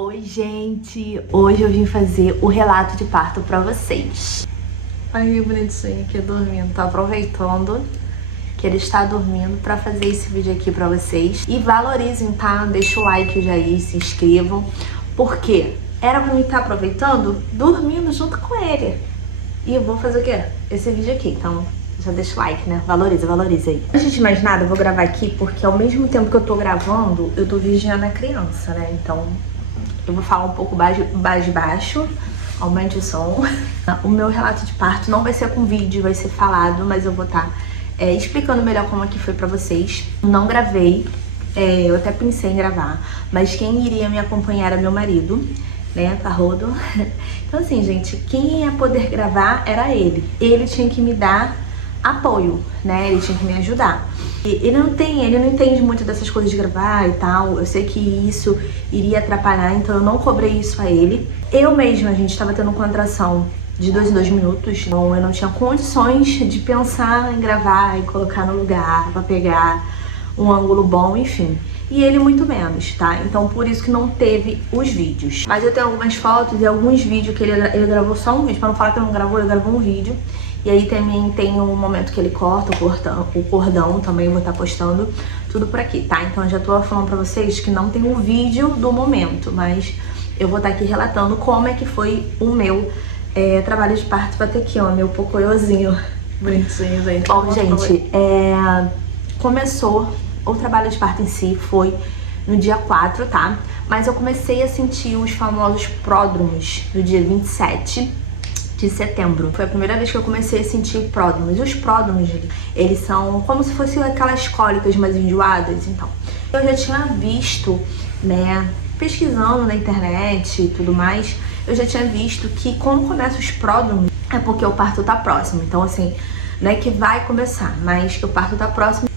Oi, gente! Hoje eu vim fazer o relato de parto pra vocês. Aí, bonitinho aqui dormindo. Tô aproveitando que ele está dormindo pra fazer esse vídeo aqui pra vocês. E valorizem, tá? Deixa o like já aí, se inscrevam. Porque era pra mim estar aproveitando, dormindo junto com ele. E eu vou fazer o quê? Esse vídeo aqui, então já deixa o like, né? Valoriza aí. Antes de mais nada, eu vou gravar aqui porque ao mesmo tempo que eu tô gravando, eu tô vigiando a criança, né? Então eu vou falar um pouco baixo, aumente o som. O meu relato de parto não vai ser com vídeo, vai ser falado, mas eu vou estar explicando melhor como é que foi pra vocês. Não gravei, eu até pensei em gravar, mas quem iria me acompanhar era meu marido, né, Parrodo. Então assim, gente, quem ia poder gravar era ele. Ele tinha que me dar apoio, né, ele tinha que me ajudar. Ele não entende muito dessas coisas de gravar e tal. Eu sei que isso iria atrapalhar, então eu não cobrei isso a ele. Eu mesma, a gente estava tendo contração de 2 em 2 minutos, então eu não tinha condições de pensar em gravar e colocar no lugar pra pegar um ângulo bom, enfim. E ele muito menos, tá? Então por isso que não teve os vídeos. Mas eu tenho algumas fotos e alguns vídeos que ele gravou só um vídeo. Pra não falar que ele não gravou, ele gravou um vídeo. E aí também tem um momento que ele corta o cordão, também vou estar postando tudo por aqui, tá? Então eu já tô falando pra vocês que não tem um vídeo do momento, mas eu vou estar aqui relatando como é que foi o meu trabalho de parto. Vai ter aqui, ó, meu pocoyozinho bonitinho, gente. Bom, gente, começou o trabalho de parto em si, foi no dia 4, tá? Mas eu comecei a sentir os famosos pródromos no dia 27 de setembro. Foi a primeira vez que eu comecei a sentir pródromos. Os pródromos, eles são como se fossem aquelas cólicas mais enjoadas, então. Eu já tinha visto, né, pesquisando na internet e tudo mais, eu já tinha visto que quando começam os pródromos é porque o parto tá próximo. Então assim, não é que vai começar, mas que o parto tá próximo,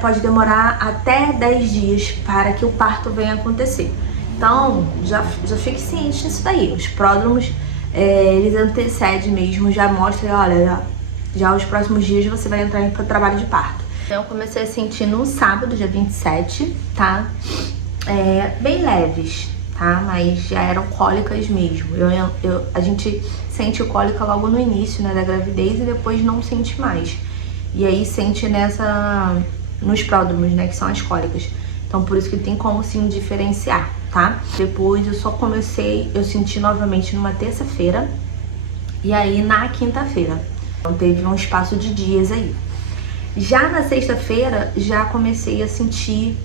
pode demorar até 10 dias para que o parto venha acontecer. Então, já fique ciente disso daí. Os pródromos, eles antecedem mesmo, já mostram, olha, já os próximos dias você vai entrar para o trabalho de parto. Então, eu comecei a sentir no sábado, dia 27, tá? Bem leves, tá? Mas já eram cólicas mesmo. A gente sente cólica logo no início, né, da gravidez e depois não sente mais. E aí sente nos pródromos, né, que são as cólicas. Então por isso que tem como sim diferenciar, tá? Depois eu senti novamente numa terça-feira e aí na quinta-feira. Então teve um espaço de dias aí. Já na sexta-feira já comecei a sentir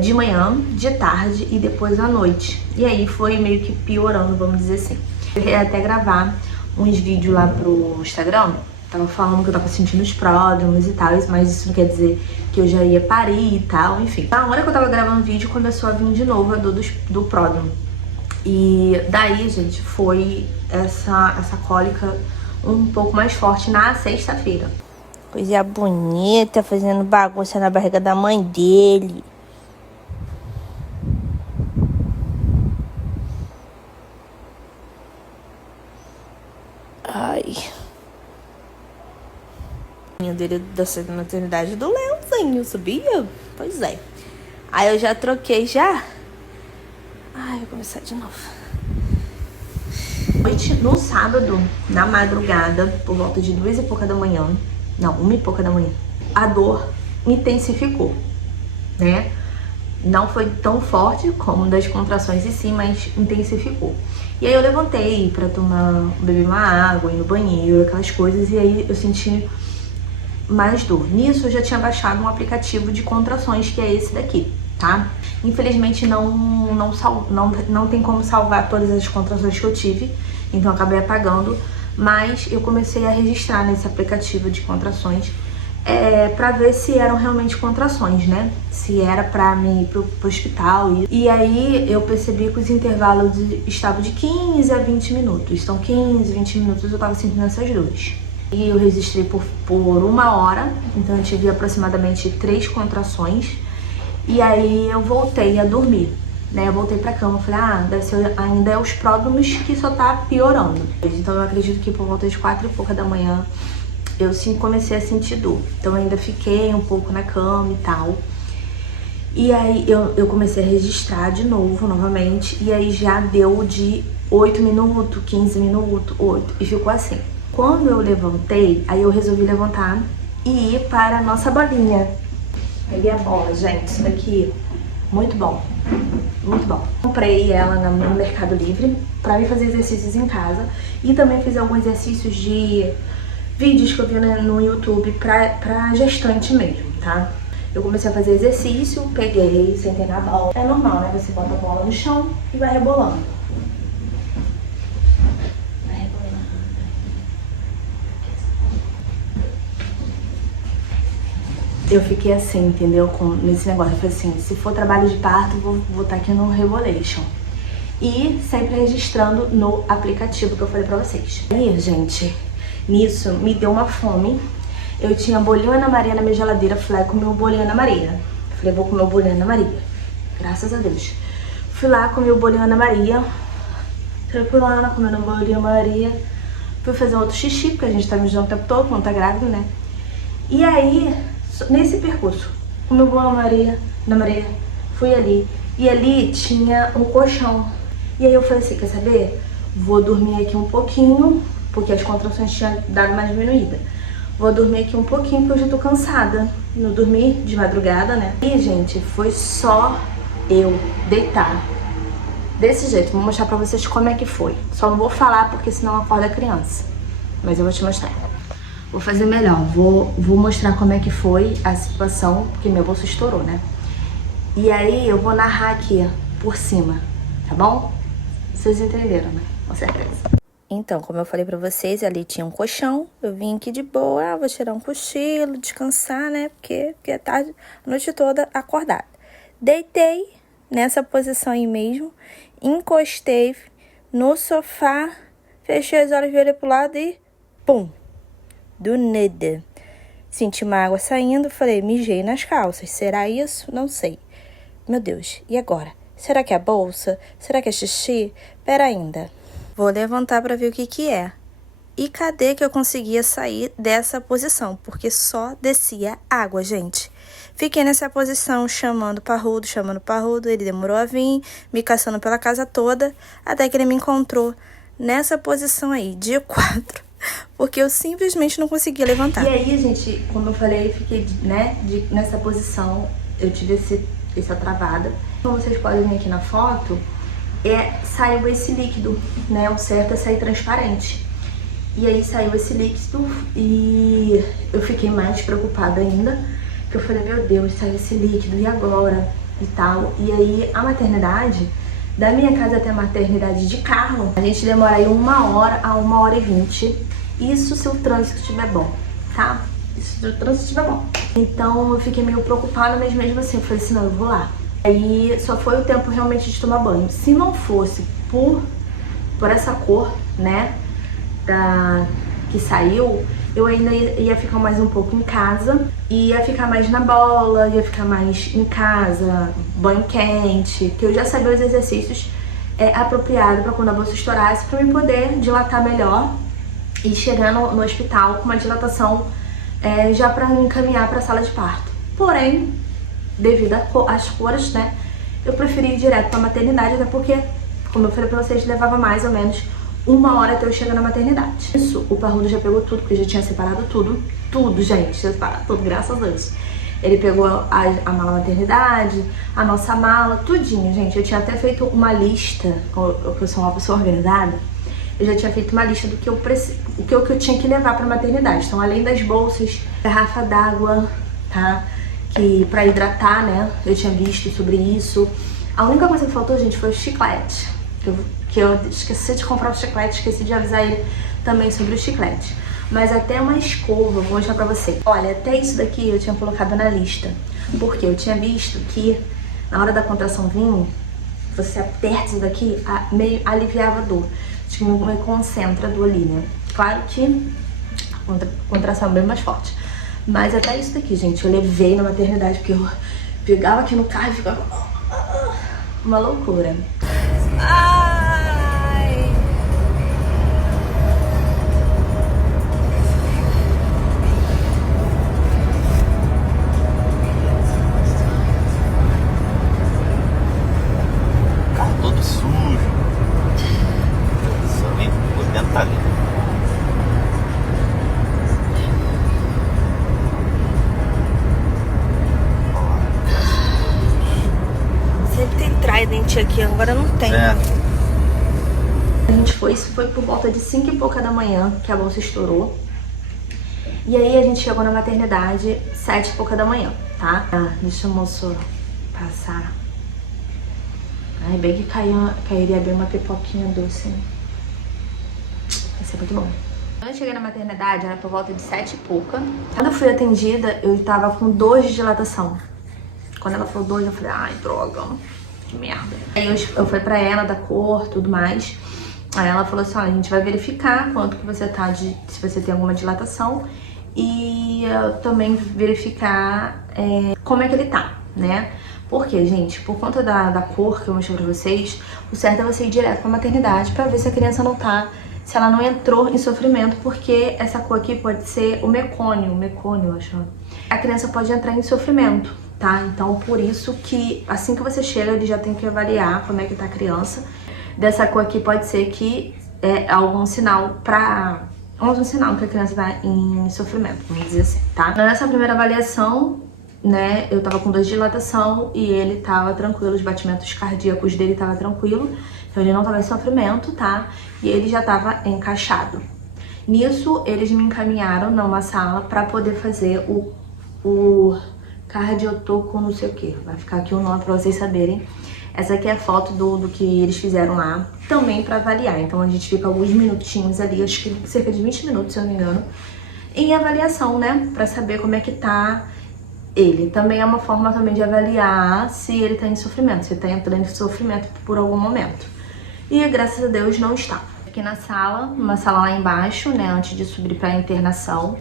de manhã, de tarde e depois à noite. E aí foi meio que piorando, vamos dizer assim. Eu ia até gravar uns vídeos lá pro Instagram. Tava falando que eu tava sentindo os pródromos e tal, mas isso não quer dizer que eu já ia parir e tal, enfim. Na hora que eu tava gravando o vídeo, começou a vir de novo a dor do pródromo. E daí, gente, foi essa cólica um pouco mais forte na sexta-feira. Coisa bonita, fazendo bagunça na barriga da mãe dele. Ai. Dele da maternidade do Leãozinho, sabia? Pois é. Aí eu já troquei já. Ai, vou começar de novo. No sábado, na madrugada, por volta de 2 e pouca da manhã, não, 1 e pouca da manhã, a dor intensificou, né? Não foi tão forte como das contrações em si, mas intensificou. E aí eu levantei pra beber uma água, ir no banheiro, aquelas coisas, e aí eu senti mais dor. Nisso eu já tinha baixado um aplicativo de contrações, que é esse daqui, tá? Infelizmente não tem como salvar todas as contrações que eu tive, então eu acabei apagando, mas eu comecei a registrar nesse aplicativo de contrações pra ver se eram realmente contrações, né? Se era pra mim ir pro hospital. E aí eu percebi que os intervalos estavam de 15 a 20 minutos. Então 15, 20 minutos eu tava sentindo essas dores. E eu registrei por 1 hora, então eu tive aproximadamente 3 contrações. E aí eu voltei a dormir, né? Eu voltei pra cama, falei, deve ser ainda os pródromos que só tá piorando. Então eu acredito que por volta de 4 e pouca da manhã eu sim comecei a sentir dor. Então eu ainda fiquei um pouco na cama e tal. E aí eu comecei a registrar de novo, novamente, e aí já deu de 8 minutos, 15 minutos, 8, e ficou assim. Quando eu levantei, aí eu resolvi levantar e ir para a nossa bolinha. Peguei a bola, gente, isso daqui, muito bom, muito bom. Comprei ela no Mercado Livre pra mim fazer exercícios em casa e também fiz alguns exercícios de vídeos que eu vi no YouTube pra gestante mesmo, tá? Eu comecei a fazer exercício, peguei, sentei na bola. É normal, né? Você bota a bola no chão e vai rebolando. Eu fiquei assim, entendeu? Nesse negócio. Eu falei assim, se for trabalho de parto, vou estar aqui no Rebolation. E sempre registrando no aplicativo que eu falei pra vocês. Aí, gente, nisso me deu uma fome. Eu tinha bolinho Ana Maria na minha geladeira. Falei, comer o bolinho Ana Maria. Falei, vou comer o bolinho Ana Maria. Graças a Deus. Fui lá, comi o bolinho Ana Maria. Tranquilana, comendo o bolinho Ana Maria. Fui fazer outro xixi, porque a gente tá me ajudando o tempo todo, não tá grávida, né? E aí, nesse percurso, comi o bolinho Ana Maria, fui ali. E ali tinha um colchão. E aí eu falei assim, quer saber? Vou dormir aqui um pouquinho, porque as contrações tinham dado uma diminuída. Vou dormir aqui um pouquinho, porque eu já tô cansada. Não dormi de madrugada, né? E, gente, foi só eu deitar. Desse jeito, vou mostrar pra vocês como é que foi. Só não vou falar, porque senão acorda a criança. Mas eu vou te mostrar. Vou fazer melhor. Vou mostrar como é que foi a situação, porque minha bolsa estourou, né? E aí eu vou narrar aqui, por cima, tá bom? Vocês entenderam, né? Com certeza. Então, como eu falei pra vocês, ali tinha um colchão. Eu vim aqui de boa, vou tirar um cochilo, descansar, né? Porque é tarde, a noite toda acordada. Deitei nessa posição aí mesmo, encostei no sofá, fechei os olhos, virei pro lado e pum! Do nada. Senti uma água saindo, falei, mijei nas calças. Será isso? Não sei. Meu Deus, e agora? Será que é a bolsa? Será que é xixi? Pera ainda. Vou levantar pra ver o que é. E cadê que eu conseguia sair dessa posição? Porque só descia água, gente. Fiquei nessa posição chamando parrudo. Ele demorou a vir, me caçando pela casa toda, até que ele me encontrou nessa posição aí, de 4. Porque eu simplesmente não conseguia levantar. E aí, gente, como eu falei, fiquei, né, nessa posição. Eu tive essa travada. Como vocês podem ver aqui na foto, saiu esse líquido, né? O certo é sair transparente. E aí saiu esse líquido e eu fiquei mais preocupada ainda. Porque eu falei, meu Deus, saiu esse líquido, e agora? E tal. E aí a maternidade, da minha casa até a maternidade de carro, a gente demora aí 1 hora a 1h20. Isso se o trânsito estiver bom, tá? Isso se o trânsito estiver bom. Então eu fiquei meio preocupada, mas mesmo assim eu falei assim, não, eu vou lá. Aí só foi o tempo realmente de tomar banho. Se não fosse por essa cor, né, que saiu, eu ainda ia ficar mais um pouco em casa, ia ficar mais na bola, ia ficar mais em casa, banho quente, que eu já sabia os exercícios apropriados para quando a bolsa estourasse, para eu poder dilatar melhor e chegar no hospital com uma dilatação já para encaminhar para a sala de parto. Porém, devido às cores, né, eu preferi ir direto para a maternidade, até porque, como eu falei para vocês, levava mais ou menos 1 hora até eu chegar na maternidade. Isso, o parrudo já pegou tudo, porque já tinha separado tudo. Tudo, gente, tinha separado tudo, graças a Deus. Ele pegou a mala maternidade, a nossa mala, tudinho, gente. Eu tinha até feito uma lista, eu sou uma pessoa organizada, eu já tinha feito uma lista do que eu tinha que levar pra maternidade. Então, além das bolsas, garrafa d'água, tá? Que pra hidratar, né? Eu tinha visto sobre isso. A única coisa que faltou, gente, foi o chiclete. Que eu esqueci de comprar o chiclete, esqueci de avisar ele também sobre o chiclete. Mas até uma escova, vou mostrar pra vocês. Olha, até isso daqui eu tinha colocado na lista. Porque eu tinha visto que na hora da contração vir, você aperta isso daqui, meio aliviava a dor. Tipo, meio concentra a dor ali, né? Claro que a contração é bem mais forte. Mas até isso daqui, gente, eu levei na maternidade, porque eu pegava aqui no carro e ficava uma loucura. aqui, agora não tem. A gente isso foi por volta de 5 e pouca da manhã que a bolsa estourou. E aí a gente chegou na maternidade 7 e pouca da manhã, tá? Deixa o moço passar. Ai, bem que cairia bem uma pipoquinha doce, né? Vai ser muito bom. Quando eu cheguei na maternidade, era por volta de 7 e pouca. Quando eu fui atendida, eu tava com 2 de dilatação. Quando ela falou 2, eu falei, ai, droga, que merda. Aí eu fui pra ela, da cor, tudo mais. Aí ela falou assim, olha, a gente vai verificar quanto que você tá se você tem alguma dilatação. E também verificar como é que ele tá, né? Porque, gente, por conta da cor que eu mostrei pra vocês, o certo é você ir direto pra maternidade pra ver se a criança não tá, se ela não entrou em sofrimento, porque essa cor aqui pode ser o mecônio, eu acho. A criança pode entrar em sofrimento, tá? Então, por isso que assim que você chega, ele já tem que avaliar como é que tá a criança. Dessa cor aqui pode ser que é algum sinal que a criança tá em sofrimento, vamos dizer assim, tá? Nessa primeira avaliação, né, eu tava com 2 de dilatação e ele tava tranquilo, os batimentos cardíacos dele tava tranquilo, então ele não tava em sofrimento, tá? E ele já tava encaixado. Nisso, eles me encaminharam numa sala pra poder fazer o cardiotoco não sei o que. Vai ficar aqui o nome pra vocês saberem. Essa aqui é a foto do que eles fizeram lá, também pra avaliar. Então a gente fica alguns minutinhos ali, acho que cerca de 20 minutos, se eu não me engano, em avaliação, né? Pra saber como é que tá ele. Também é uma forma também de avaliar se ele tá em sofrimento, se ele tá entrando em sofrimento por algum momento. E graças a Deus não está. Aqui na sala, uma sala lá embaixo, né? Antes de subir pra internação.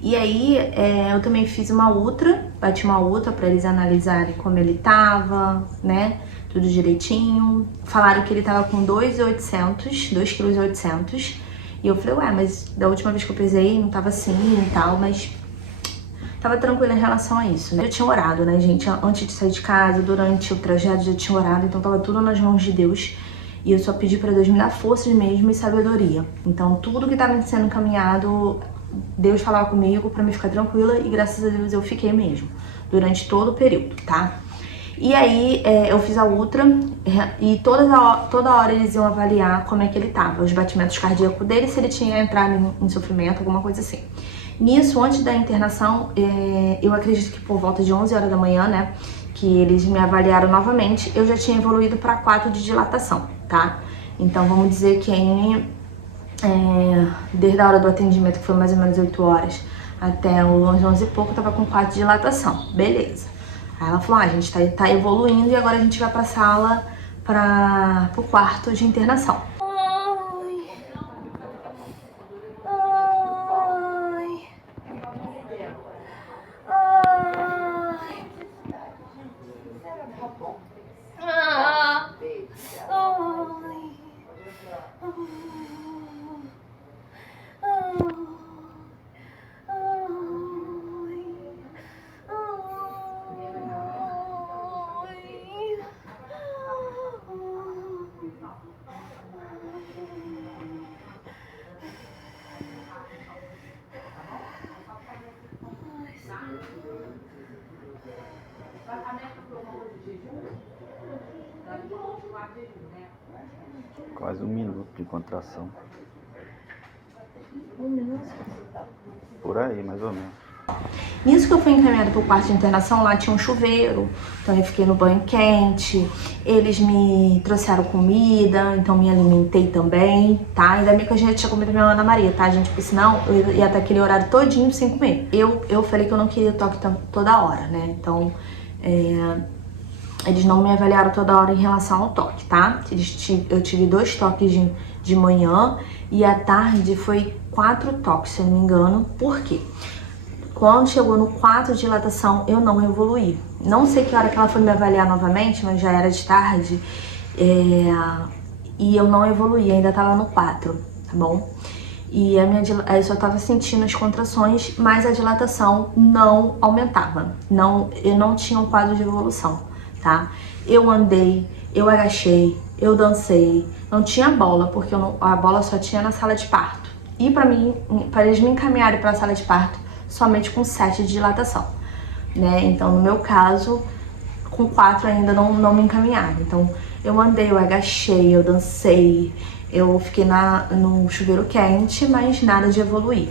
E aí, eu também fiz uma ultra, bati uma ultra pra eles analisarem como ele tava, né? Tudo direitinho. Falaram que ele tava com 2,800 kg. E eu falei, ué, mas da última vez que eu pesei não tava assim e tal, mas tava tranquila em relação a isso, né? Eu tinha orado, né, gente? Antes de sair de casa, durante o trajeto, já tinha orado, então tava tudo nas mãos de Deus. E eu só pedi pra Deus me dar forças mesmo e sabedoria. Então tudo que tava sendo encaminhado, Deus falava comigo pra me ficar tranquila e graças a Deus eu fiquei mesmo, durante todo o período, tá? E aí eu fiz a ultra e toda hora eles iam avaliar como é que ele tava, os batimentos cardíacos dele, se ele tinha entrado em sofrimento, alguma coisa assim. Nisso, antes da internação, eu acredito que por volta de 11 horas da manhã, né, que eles me avaliaram novamente, eu já tinha evoluído para 4 de dilatação, tá? Então vamos dizer que desde a hora do atendimento, que foi mais ou menos 8 horas, até uns 11 e pouco, eu tava com 4 de dilatação, beleza. Aí ela falou, a gente tá evoluindo e agora a gente vai pra sala, pro quarto de internação. Quase 1 minuto de contração. 1 minuto? Por aí, mais ou menos. Nisso que eu fui encaminhada pro quarto de internação, lá tinha um chuveiro, então eu fiquei no banho quente, eles me trouxeram comida, então me alimentei também, tá? Ainda bem que a gente tinha comido minha Ana Maria, tá, gente? Porque senão eu ia até aquele horário todinho sem comer. Eu falei que eu não queria toque toda hora, né? Então, eles não me avaliaram toda hora em relação ao toque, tá? Eu tive 2 toques de manhã e à tarde foi 4 toques, se eu não me engano. Por quê? Quando chegou no 4 de dilatação, eu não evoluí. Não sei que hora que ela foi me avaliar novamente, mas já era de tarde. E eu não evoluí, ainda tava no 4, tá bom? E eu só tava sentindo as contrações, mas a dilatação não aumentava. Eu não tinha um quadro de evolução, tá? Eu andei, eu agachei, eu dancei. Não tinha bola, porque a bola só tinha na sala de parto. E para eles me encaminharem para a sala de parto, somente com 7 de dilatação, né? Então, no meu caso, com 4 ainda não me encaminharam. Então, Eu andei, eu agachei, eu dancei, eu fiquei num chuveiro quente, mas nada de evoluir.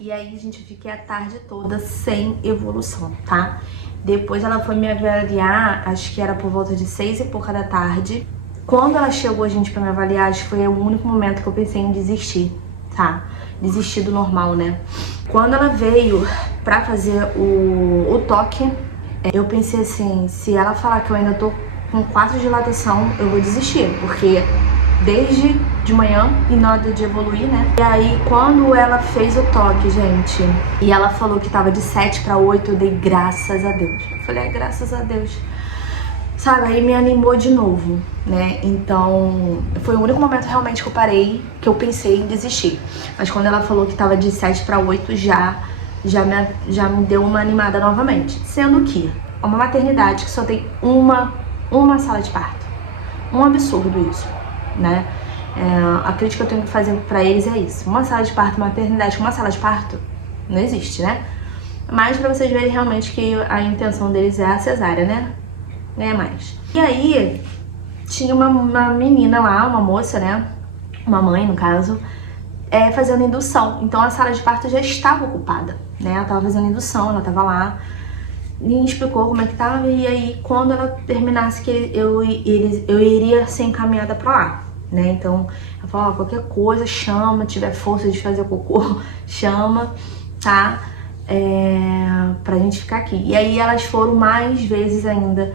E aí, gente, eu fiquei a tarde toda sem evolução, tá? Depois ela foi me avaliar, acho que era por volta de 6 e pouca da tarde. Quando ela chegou, gente, pra me avaliar, acho que foi o único momento que eu pensei em desistir, tá? Desistir do normal, né? Quando ela veio pra fazer o toque, eu pensei assim, se ela falar que eu ainda tô com 4 de dilatação, eu vou desistir, porque desde de manhã e nada de evoluir, né? E aí, quando ela fez o toque, gente, e ela falou que tava de 7 pra 8, eu dei graças a Deus. Eu falei, graças a Deus. Sabe, aí me animou de novo, né? Então, foi o único momento realmente que eu parei, que eu pensei em desistir. Mas quando ela falou que tava de 7 pra 8, já me deu uma animada novamente. Sendo que uma maternidade que só tem uma sala de parto. Um absurdo isso, né? A crítica que eu tenho que fazer pra eles é isso. Uma sala de parto, maternidade com uma sala de parto, não existe, né? Mas pra vocês verem realmente que a intenção deles é a cesárea, né? É mais. E aí, tinha uma menina lá, uma moça, né? Uma mãe, no caso, fazendo indução. Então a sala de parto já estava ocupada, né? Ela tava fazendo indução, ela tava lá. E explicou como é que tava. E aí, quando ela terminasse, que eu iria ser encaminhada pra lá, né? Então, ela falou, qualquer coisa, chama, tiver força de fazer cocô, chama, tá? Pra gente ficar aqui. E aí, elas foram mais vezes ainda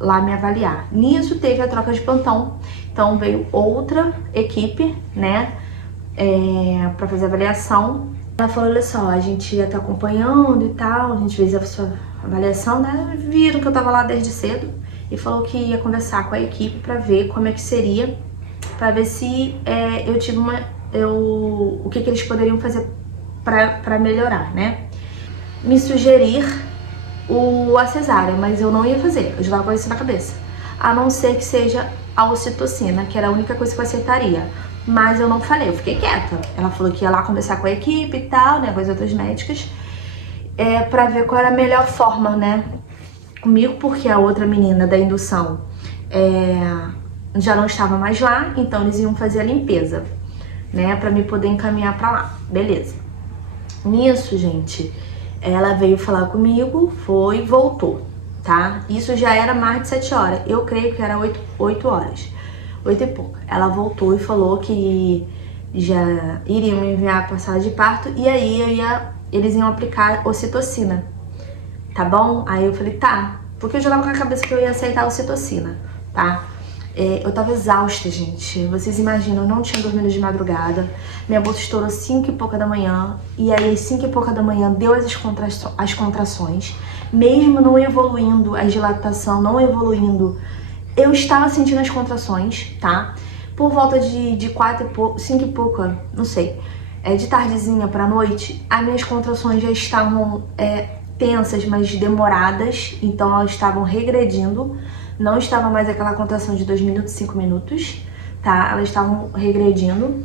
lá me avaliar. Nisso, teve a troca de plantão. Então, veio outra equipe, né? Pra fazer a avaliação. Ela falou, olha só, a gente ia estar acompanhando e tal, a gente fez a sua avaliação, né? Viram que eu tava lá desde cedo e falou que ia conversar com a equipe pra ver como é que seria, pra ver se eu tive o que eles poderiam fazer pra melhorar, né? Me sugerir a cesárea, mas eu não ia fazer, eu já tava com isso na cabeça. A não ser que seja a ocitocina, que era a única coisa que eu aceitaria. Mas eu não falei, eu fiquei quieta. Ela falou que ia lá conversar com a equipe e tal, né, com as outras médicas, pra ver qual era a melhor forma, né, comigo, porque a outra menina da indução já não estava mais lá, então eles iam fazer a limpeza, né, pra me poder encaminhar pra lá, beleza. Nisso, gente, ela veio falar comigo, foi e voltou, tá? Isso já era mais de 7 horas, eu creio que era 8 horas. 8 e pouco. Ela voltou e falou que já iriam me enviar pra sala de parto e aí eles iam aplicar ocitocina, tá bom? Aí eu falei, tá, porque eu já tava com a cabeça que eu ia aceitar a ocitocina, tá? Eu tava exausta, gente, vocês imaginam, eu não tinha dormido de madrugada, minha bolsa estourou 5 e pouca da manhã, e aí 5 e pouca da manhã deu as contrações, mesmo não evoluindo, a dilatação não evoluindo, eu estava sentindo as contrações, tá? Por volta de 4 e pouco, 5 e pouca, não sei, de tardezinha pra noite, as minhas contrações já estavam tensas, mas demoradas, então elas estavam regredindo, não estava mais aquela contração de 2 minutos, 5 minutos, tá? Elas estavam regredindo,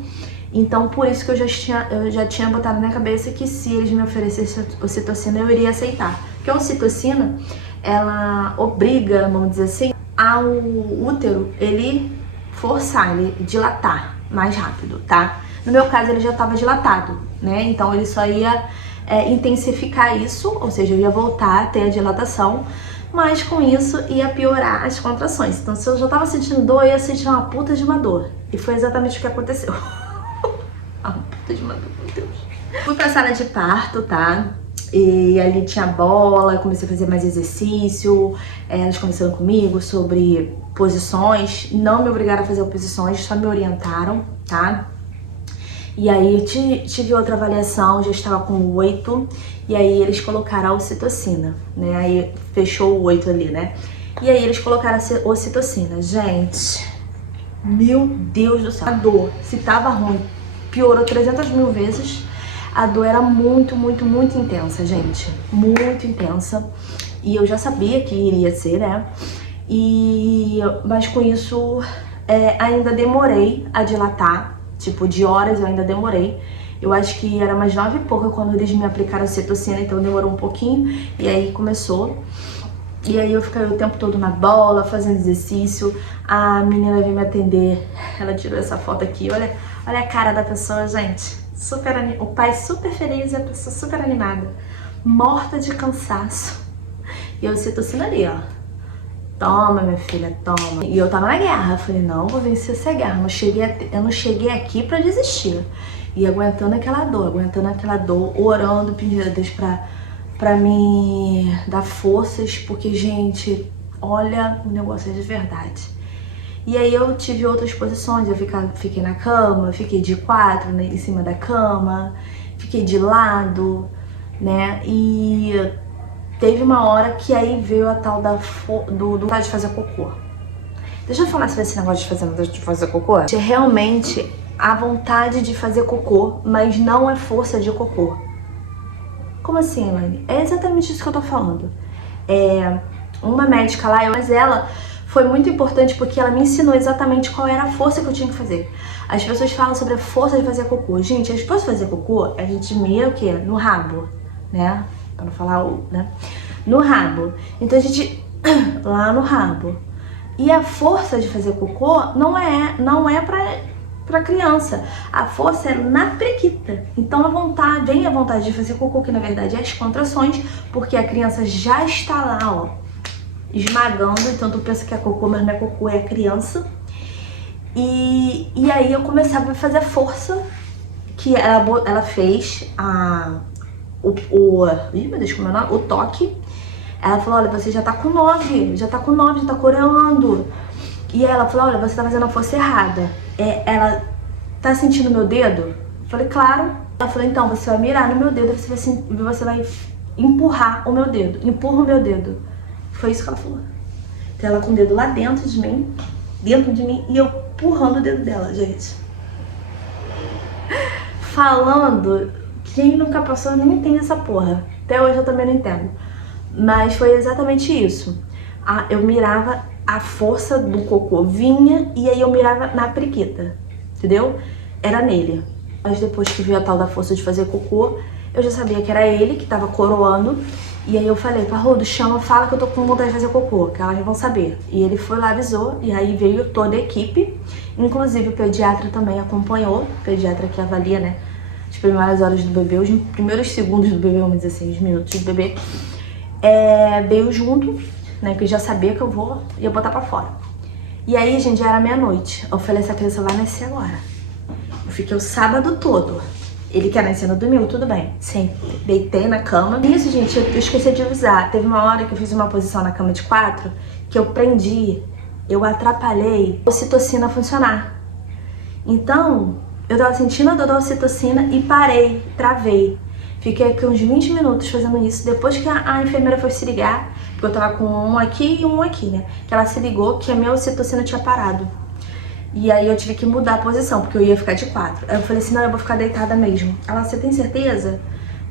então por isso que eu já tinha botado na minha cabeça que se eles me oferecessem ocitocina, eu iria aceitar. Porque a ocitocina, ela obriga, vamos dizer assim, ao útero, ele forçar, ele dilatar mais rápido, tá? No meu caso, ele já estava dilatado, né? Então, ele só ia intensificar isso, ou seja, eu ia voltar a ter a dilatação, mas com isso ia piorar as contrações. Então, se eu já tava sentindo dor, eu ia sentir uma puta de uma dor. E foi exatamente o que aconteceu. Uma puta de uma dor, meu Deus. Fui pra sala de parto, tá? E ali tinha bola, comecei a fazer mais exercício, elas conversando comigo sobre posições, não me obrigaram a fazer posições, só me orientaram, tá? E aí tive outra avaliação, já estava com 8, e aí eles colocaram a ocitocina, né? Aí fechou o 8 ali, né? E aí eles colocaram a ocitocina. Gente, meu Deus do céu, a dor, se tava ruim, piorou 300 mil vezes. A dor era muito, muito, muito intensa, gente. Muito intensa. E eu já sabia que iria ser, né? Mas com isso, ainda demorei a dilatar. Tipo, de horas eu ainda demorei. Eu acho que era mais 9 e pouca quando eles me aplicaram a ocitocina, então demorou um pouquinho. E aí começou. E aí eu fiquei o tempo todo na bola, fazendo exercício. A menina veio me atender, ela tirou essa foto aqui, olha a cara da pessoa, gente. O pai super feliz e a pessoa super animada. Morta de cansaço. E eu citocina ali, ó. Toma, minha filha, toma. E eu tava na guerra, eu falei, não, vou vencer essa guerra. Eu não cheguei aqui pra desistir. E aguentando aquela dor, orando, pedindo a Deus pra me dar forças, porque, gente, olha, o negócio é de verdade. E aí eu tive outras posições, eu fiquei na cama, fiquei de 4, né, em cima da cama, fiquei de lado, né, e teve uma hora que aí veio a tal do vontade de fazer cocô. Deixa eu falar sobre esse negócio de fazer cocô. É realmente a vontade de fazer cocô, mas não é força de cocô. Como assim, Elaine? É exatamente isso que eu tô falando. Uma médica lá, mas ela foi muito importante porque ela me ensinou exatamente qual era a força que eu tinha que fazer. As pessoas falam sobre a força de fazer cocô. Gente, a força de fazer cocô, a gente mira o quê? No rabo, né? Pra não falar o, né? No rabo. Então a gente, lá no rabo. E a força de fazer cocô não é pra criança. A força é na prequita. Então vem a vontade de fazer cocô, que na verdade é as contrações, porque a criança já está lá, ó, esmagando. Então tu pensa que é cocô, mas não é cocô, é a criança. E aí eu começava a fazer a força que ela fez, ih, meu Deus, como é o nome? O toque. Ela falou, olha, você já tá com 9, já tá coreando. E ela falou, olha, você tá fazendo a força errada. Ela tá sentindo meu dedo? Eu falei, claro. Ela falou, então, você vai mirar no meu dedo, você vai empurrar o meu dedo. Empurra o meu dedo. Foi isso que ela falou. Então ela com o dedo lá dentro de mim, e eu empurrando o dedo dela, gente. Falando, quem nunca passou nem entende essa porra. Até hoje eu também não entendo. Mas foi exatamente isso. Eu mirava, a força do cocô vinha e aí eu mirava na periquita, entendeu? Era nele. Mas depois que viu a tal da força de fazer cocô, eu já sabia que era ele que tava coroando. E aí eu falei, Parrudo, chama, fala que eu tô com vontade de fazer cocô, que elas vão saber. E ele foi lá, avisou, e aí veio toda a equipe. Inclusive o pediatra também acompanhou, o pediatra que avalia, né, as primeiras horas do bebê, os primeiros segundos do bebê, vamos dizer assim, os minutos do bebê. Veio junto, né, que eu já sabia que eu ia botar pra fora. E aí, gente, já era meia-noite. Eu falei, essa criança vai nascer agora. Eu fiquei o sábado todo. Ele quer nascer no domingo, tudo bem. Sim, deitei na cama. Isso, gente, eu esqueci de avisar. Teve uma hora que eu fiz uma posição na cama de 4, que eu eu atrapalhei a ocitocina funcionar. Então, eu tava sentindo a dor da ocitocina e parei, travei. Fiquei aqui uns 20 minutos fazendo isso. Depois que a enfermeira foi se ligar, porque eu tava com um aqui e um aqui, né? Que ela se ligou que a minha ocitocina tinha parado. E aí eu tive que mudar a posição, porque eu ia ficar de 4. Aí eu falei assim, não, eu vou ficar deitada mesmo. Ela, você tem certeza?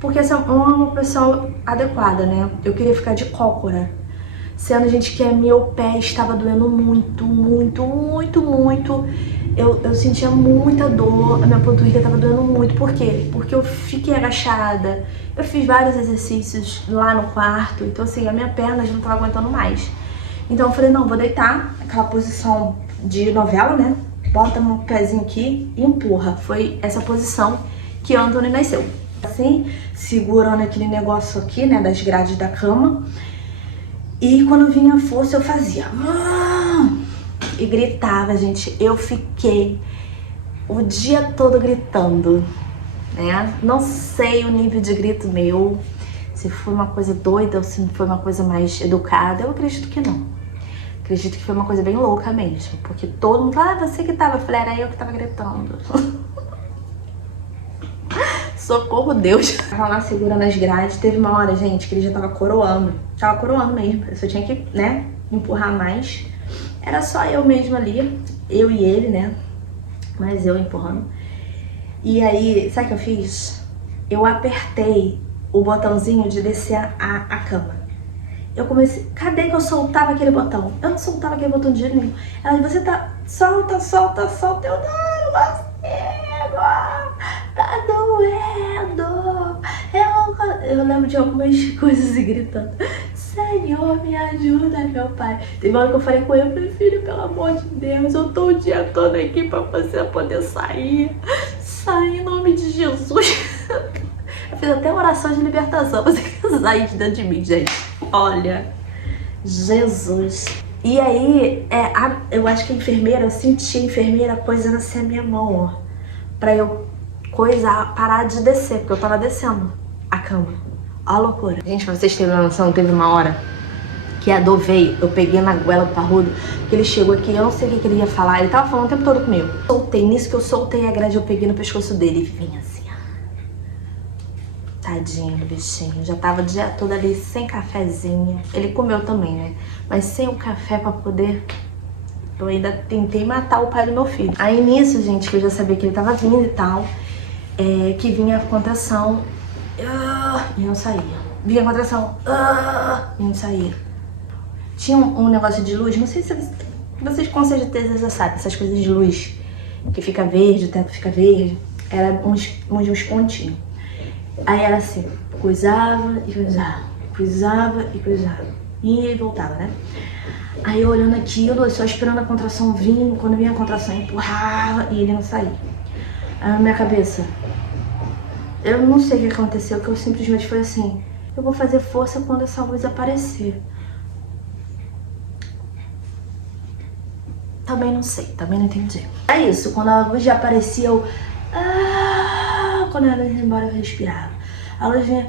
Porque essa é uma posição adequada, né? Eu queria ficar de cócora. Sendo, gente, que meu pé estava doendo muito, muito, muito, muito. Eu sentia muita dor, a minha panturrilha estava doendo muito. Por quê? Porque eu fiquei agachada, eu fiz vários exercícios lá no quarto. Então, assim, a minha perna já não estava aguentando mais. Então eu falei, não, vou deitar, aquela posição de novela, né? Bota um pezinho aqui e empurra. Foi essa posição que Anthony nasceu. Assim, segurando aquele negócio aqui, né, das grades da cama. E quando vinha a força, eu fazia. E gritava, gente. Eu fiquei o dia todo gritando, né? Não sei o nível de grito meu, se foi uma coisa doida ou se foi uma coisa mais educada. Eu acredito que não. Acredito que foi uma coisa bem louca mesmo. Porque todo mundo fala, você que tava. Eu falei, era eu que tava gritando. Socorro, Deus. Tava lá segurando as grades. Teve uma hora, gente, que ele já tava coroando. Tava coroando mesmo. Eu só tinha que, né, empurrar mais. Era só eu mesmo ali. Eu e ele, né? Mas eu empurrando. E aí, sabe o que eu fiz? Eu apertei o botãozinho de descer a cama. Eu comecei... Cadê que eu soltava aquele botão? Eu não soltava aquele botão de jeito nenhum. Ela disse, você tá... Solta, solta, solta. Eu não consigo. Tá doendo. Eu lembro de algumas coisas e gritando. Senhor, me ajuda, meu pai. Teve uma hora que eu falei com ele, eu falei, filho, pelo amor de Deus, eu tô o dia todo aqui pra você poder sair. Sai em nome de Jesus. Eu fiz até uma oração de libertação. Você quer sair de dentro de mim, gente? Olha, Jesus. E aí, eu acho que a enfermeira, eu senti a enfermeira coisando assim a minha mão, ó. Pra eu parar de descer, porque eu tava descendo a cama. Ó a loucura. Gente, pra vocês terem uma noção, teve uma hora que a dor veio, eu peguei na goela do parrudo, que ele chegou aqui, eu não sei o que ele ia falar, ele tava falando o tempo todo comigo. Soltei, nisso que eu soltei a grade, eu peguei no pescoço dele e vinha assim, ó. Tadinho do bichinho, já tava o dia todo ali sem cafezinho. Ele comeu também, né? Mas sem o café pra poder... Eu ainda tentei matar o pai do meu filho. Aí nisso, gente, que eu já sabia que ele tava vindo e tal, que vinha a contração e não saía. Vinha a contração e não saía. Tinha um negócio de luz, não sei se vocês com certeza já sabem, essas coisas de luz, que fica verde, o teto fica verde, era uns pontinhos. Aí era assim, coisava e coisava, coisava e coisava. E voltava, né? Aí eu olhando aquilo, só esperando a contração vir, quando vinha a contração eu empurrava e ele não saía. Aí na minha cabeça, eu não sei o que aconteceu, que eu simplesmente falei assim, eu vou fazer força quando essa luz aparecer. Também não sei, também não entendi. É isso, quando a luz já aparecia, eu... quando ela ia embora, eu respirava. A luz vinha...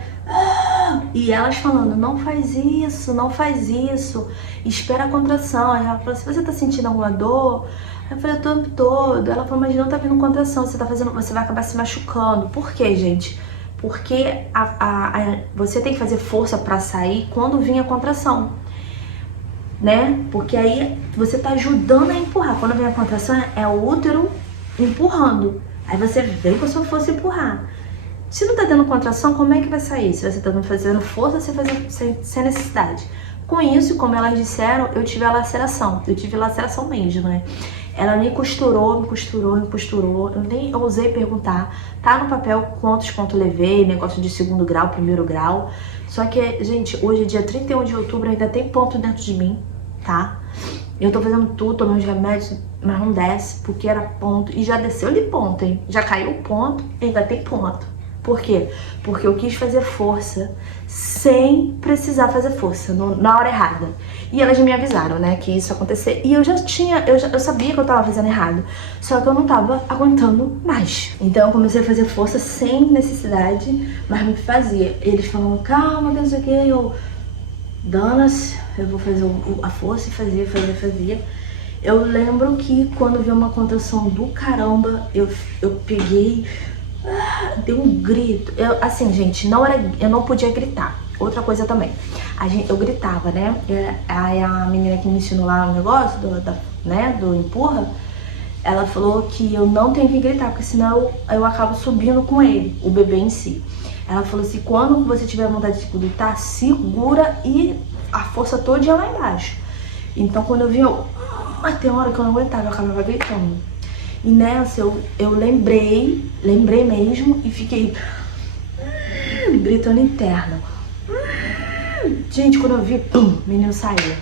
E elas falando, não faz isso, não faz isso. Espera a contração. Aí ela falou, se você tá sentindo alguma dor... Aí eu falei, o tempo todo. Ela falou, mas não tá vindo contração, você vai acabar se machucando. Por quê, gente? Porque você tem que fazer força pra sair quando vir a contração, né? Porque aí você tá ajudando a empurrar. Quando vem a contração, é o útero empurrando. Aí você vem com a sua força empurrar. Se não tá tendo contração, como é que vai sair? Se você tá fazendo força, você faz sem necessidade. Com isso, como elas disseram, eu tive a laceração. Eu tive laceração mesmo, né? Ela me costurou. Eu nem ousei perguntar. Tá no papel quantos pontos eu levei, negócio de 2º grau, 1º grau. Só que, gente, hoje é dia 31 de outubro, ainda tem ponto dentro de mim, tá? Eu tô fazendo tudo, tomei os remédios, mas não desce, porque era ponto. E já desceu de ponto, hein? Já caiu o ponto, ainda tem ponto. Por quê? Porque eu quis fazer força sem precisar fazer força, na hora errada. E elas me avisaram, né, que isso ia acontecer. E eu sabia que eu tava fazendo errado. Só que eu não tava aguentando mais. Então eu comecei a fazer força sem necessidade, mas me fazia. Eles falando, calma, não sei o que. Eu, danas, eu vou fazer a força e fazia. Eu lembro que quando veio uma contração do caramba, eu peguei... deu um grito. Assim, gente, eu não podia gritar. Outra coisa também, eu gritava, né? Aí a menina que me ensinou lá o negócio do empurra, ela falou que eu não tenho que gritar, porque senão eu acabo subindo com ele, o bebê em si. Ela falou assim, quando você tiver vontade de gritar, segura e a força toda ia lá embaixo. Então quando eu vi, mas tem hora que eu não aguentava, eu acabava gritando. E nessa eu lembrei mesmo e fiquei gritando interno. Gente, quando eu vi, pum, o menino saiu.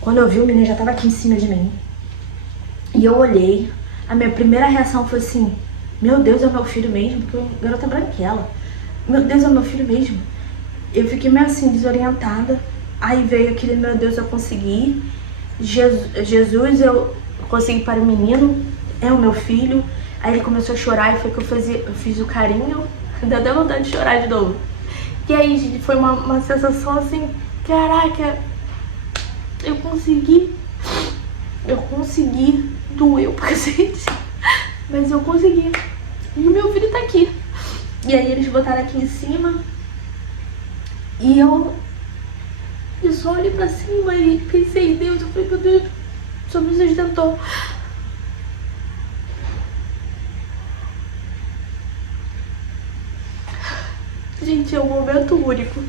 Quando eu vi, o menino já tava aqui em cima de mim. E eu olhei, a minha primeira reação foi assim, meu Deus, é meu filho mesmo, porque o garoto é branquela. Meu Deus, é meu filho mesmo. Eu fiquei meio assim, desorientada. Aí veio aquele, meu Deus, eu consegui. Jesus, eu consegui para o menino. É o meu filho. Aí ele começou a chorar e foi que eu fiz o carinho. Deu até vontade de chorar de novo. E aí, gente, foi uma sensação assim, caraca, eu consegui. Doeu pra cacete, mas eu consegui. E o meu filho tá aqui. E aí eles botaram aqui em cima. E eu só olhei pra cima e pensei em Deus. Eu falei, meu Deus, só me sustentou. Gente, é um momento único.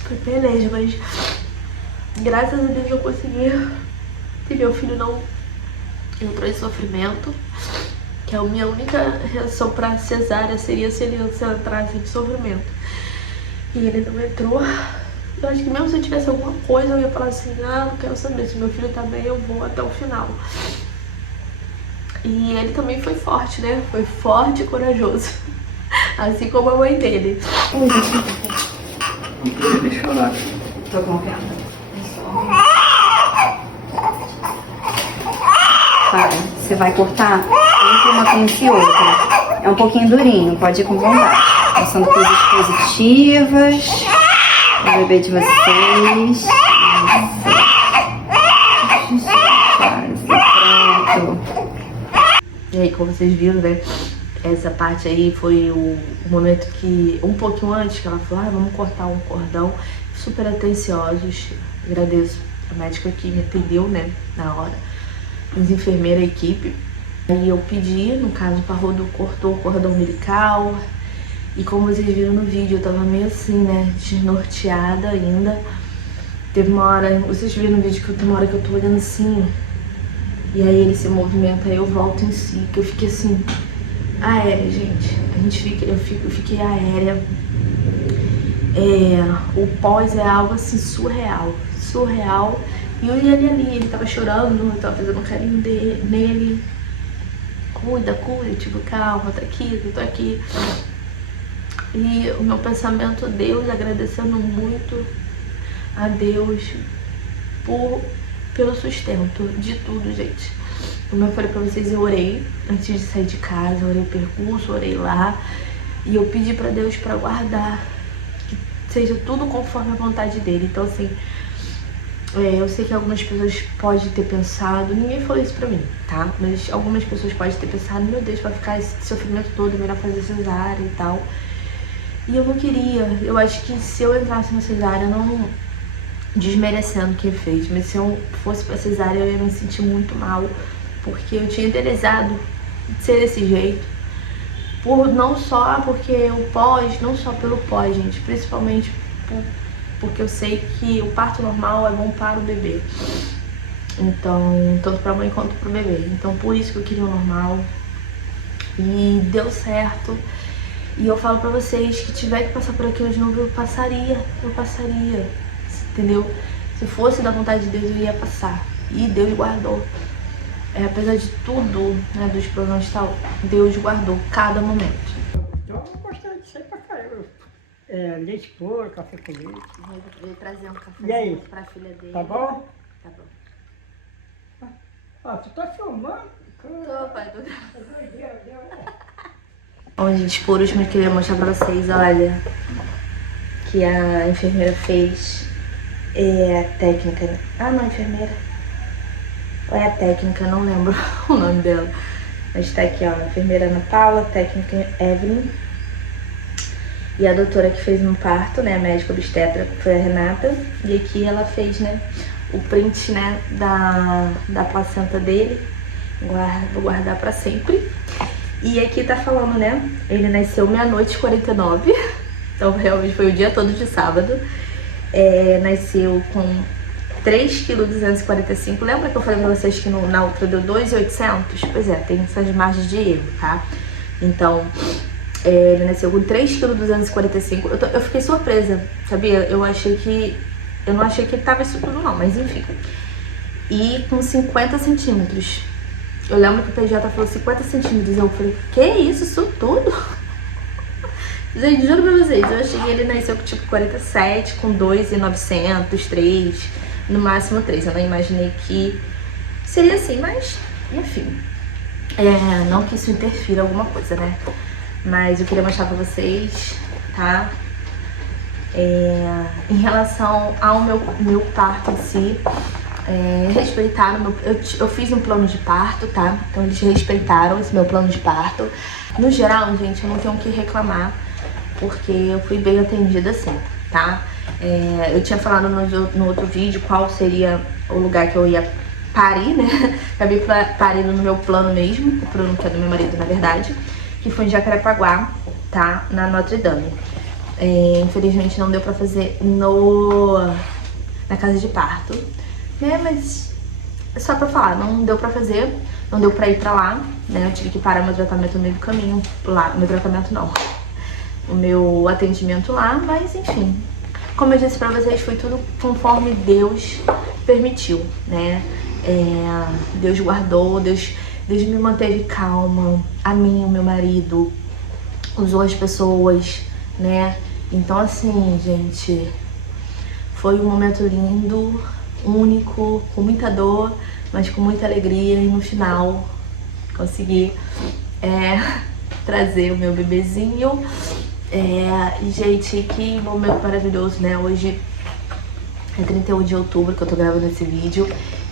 Foi peleja, mas graças a Deus eu consegui. Que meu filho não entrou em sofrimento. que a minha única reação pra cesárea seria se ele entrasse de sofrimento. E ele não entrou. Eu acho que mesmo se eu tivesse alguma coisa, eu ia falar assim, ah, não quero saber, se meu filho tá bem, eu vou até o final. E ele também foi forte, né? Foi forte e corajoso. Assim como a mãe dele. Deixa eu lá. Tô confiando. Para, você vai cortar entre uma pinça e outra. É um pouquinho durinho, pode ir com vontade. Passando coisas positivas. O bebê de vocês. Quase pronto. E aí, como vocês viram, né? Essa parte aí foi o momento que, um pouquinho antes, que ela falou, ah, vamos cortar um cordão. Super atenciosos. Agradeço a médica que me atendeu, né? Na hora. As enfermeiras, a equipe. Aí eu pedi, no caso, o Parrodo cortou o cordão umbilical. E como vocês viram no vídeo, eu tava meio assim, né? Desnorteada ainda. Teve uma hora, vocês viram no vídeo que tem uma hora que eu tô olhando assim. E aí ele se movimenta, aí eu volto em si. Que eu fiquei assim, aérea, gente. Eu fiquei aérea. O pós é algo assim surreal. Surreal. E eu ia ali, ele tava chorando, eu tava fazendo um carinho nele. Cuida, tipo, calma, tá aqui, eu tô aqui. E o meu pensamento, Deus, agradecendo muito a Deus pelo sustento de tudo, gente. Como eu falei pra vocês, eu orei antes de sair de casa, eu orei percurso, orei lá. E eu pedi pra Deus pra guardar, que seja tudo conforme a vontade dele. Então, assim, eu sei que algumas pessoas podem ter pensado, ninguém falou isso pra mim, tá? Mas algumas pessoas podem ter pensado, meu Deus, vai ficar esse sofrimento todo, é melhor fazer cesárea e tal. E eu não queria, eu acho que se eu entrasse na cesárea, não desmerecendo quem fez, mas se eu fosse pra cesárea, eu ia me sentir muito mal, porque eu tinha idealizado de ser desse jeito. Não só porque o pós, não só pelo pós, gente, principalmente porque eu sei que o parto normal é bom para o bebê. Então, tanto pra mãe quanto pro bebê. Então, por isso que eu queria o normal. E deu certo. E eu falo pra vocês que tiver que passar por aquilo de novo, eu passaria, entendeu? Se fosse da vontade de Deus, eu ia passar. E Deus guardou. Apesar de tudo, né, dos problemas e tal, Deus guardou cada momento. Eu gostei de ser pra caramba. Leite puro, café com leite. Veio trazer um E aí? cafezinho pra filha dele. Tá bom? Tá bom. Ah, tu tá filmando? Tô, pai, tô. Bom, gente, por último eu queria mostrar pra vocês, olha, que a enfermeira fez a técnica. Ah, não, enfermeira. Ou é a técnica, não lembro o nome dela. Mas tá aqui, ó, a enfermeira Ana Paula, técnica Evelyn. E a doutora que fez no parto, né, a médica obstetra, foi a Renata. E aqui ela fez, né, o print, né, da placenta dele. Vou guardar pra sempre. E aqui tá falando, né, ele nasceu 00:49. Então realmente foi o dia todo de sábado. Nasceu com 3,245 kg. Lembra que eu falei pra vocês que na outra deu 2,800? Pois é, tem essas margens de erro, tá? Então, ele nasceu com 3,245 kg. Eu fiquei surpresa, sabia? Eu não achei que tava isso tudo não, mas enfim. E com 50 centímetros. Eu lembro que o pediatra falou 50 centímetros. Eu falei, que isso tudo? Gente, juro pra vocês, eu achei que ele nasceu com tipo 47, com 2,900, 3, no máximo 3. Eu não imaginei que seria assim, mas enfim. Não que isso interfira em alguma coisa, né? Mas eu queria mostrar pra vocês, tá? Em relação ao meu parto em si, respeitaram, eu fiz um plano de parto, tá? Então eles respeitaram esse meu plano de parto. No geral, gente, eu não tenho o que reclamar, porque eu fui bem atendida sempre, tá? Eu tinha falado no outro vídeo qual seria o lugar que eu ia parir, né? Acabei parindo no meu plano mesmo, o plano que é do meu marido, na verdade, que foi em Jacarepaguá, tá? Na Notre Dame. Infelizmente não deu pra fazer na casa de parto, né? Mas só pra falar, não deu pra fazer não deu pra ir pra lá, né? Eu tive que parar meu tratamento no meio do caminho lá. Meu tratamento não, o meu atendimento lá, mas enfim. Como eu disse pra vocês, foi tudo conforme Deus permitiu, né? Deus guardou, Deus me manteve calma, a mim, o meu marido, usou as pessoas, né? Então assim, gente, foi um momento lindo, único, com muita dor, mas com muita alegria, e no final consegui trazer o meu bebezinho. E gente, que momento maravilhoso, né? Hoje é 31 de outubro que eu tô gravando esse vídeo,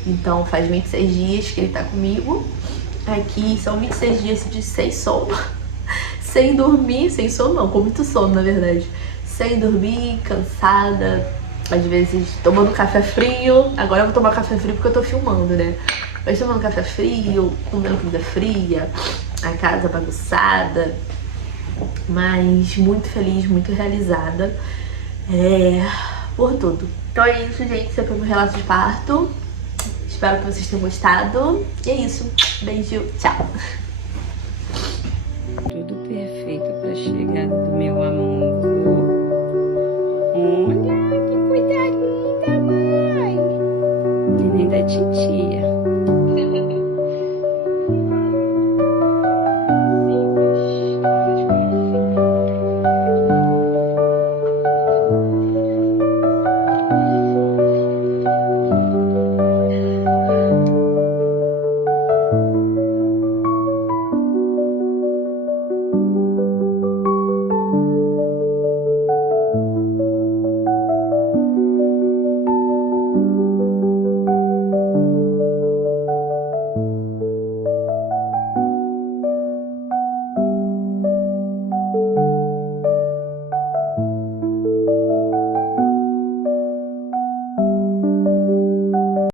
então faz 26 dias que ele tá comigo. Aqui são 26 dias de sem sono, sem dormir, sem sono não, com muito sono na verdade. Sem dormir, cansada, às vezes tomando café frio. Agora eu vou tomar café frio porque eu tô filmando, né? Mas tomando café frio, comendo comida fria, a casa bagunçada, mas muito feliz, muito realizada por tudo. Então é isso, gente, esse foi meu relato de parto. Espero que vocês tenham gostado. E é isso. Beijo, tchau. Tudo perfeito pra chegada do meu amor. Olha, que cuidadinho da mãe. Neném da titia.